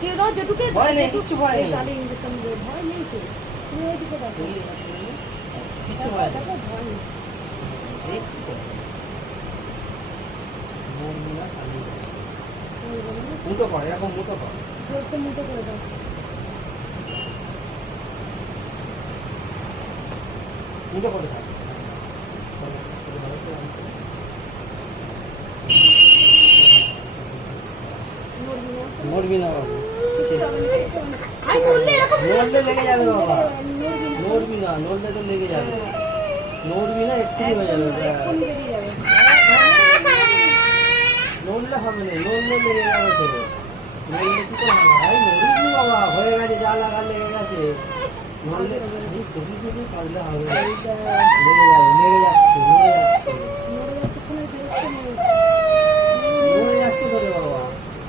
ঢুকিয়ে দাও যেটুকে ভয় নেই, কিচ্ছু ভয় নেই। তাহলে ইঞ্জেকশন দেবে, ভয় নেই তো। তুমি ওইদিকে দেখো, কিচ্ছু ভয় নেই। দেখো ভয় নেই। দেখছি তো। মরবি না, পালিয়ে যাবি। মুটো কর, এরকম মুটো কর। জোরসে মুঠো করে দাও। মুটো করে থাক। নড়বি না, মরবি না বাবু। কিচ্ছু হবে না, কিচ্ছু হবে না। আই নড়লে এরকম নড়লে লেগে যাবে বাবা। নড়বি না। নড়বি না, নড়লে তো লেগে যাবে। নড়বি না, এক্ষুনি হয়ে যাবে। এখন বেরিয়ে যাবে। নড়লে হবে না, নড়লে লেগে যাবে তো। নড়লে কি করে হবে? আরে নড়িস নি বাবা, হয়ে গেছে, যা লাগা লেগে গেছে। নড়লে কবি কবি পারলে হবে না। লেগে যাবে, লেগে যাচ্ছে, নড়ে যাচ্ছে। নড়ে যাচ্ছে, শোনাই দিচ্ছে, নড়ে যাচ্ছে তো রে বাবা।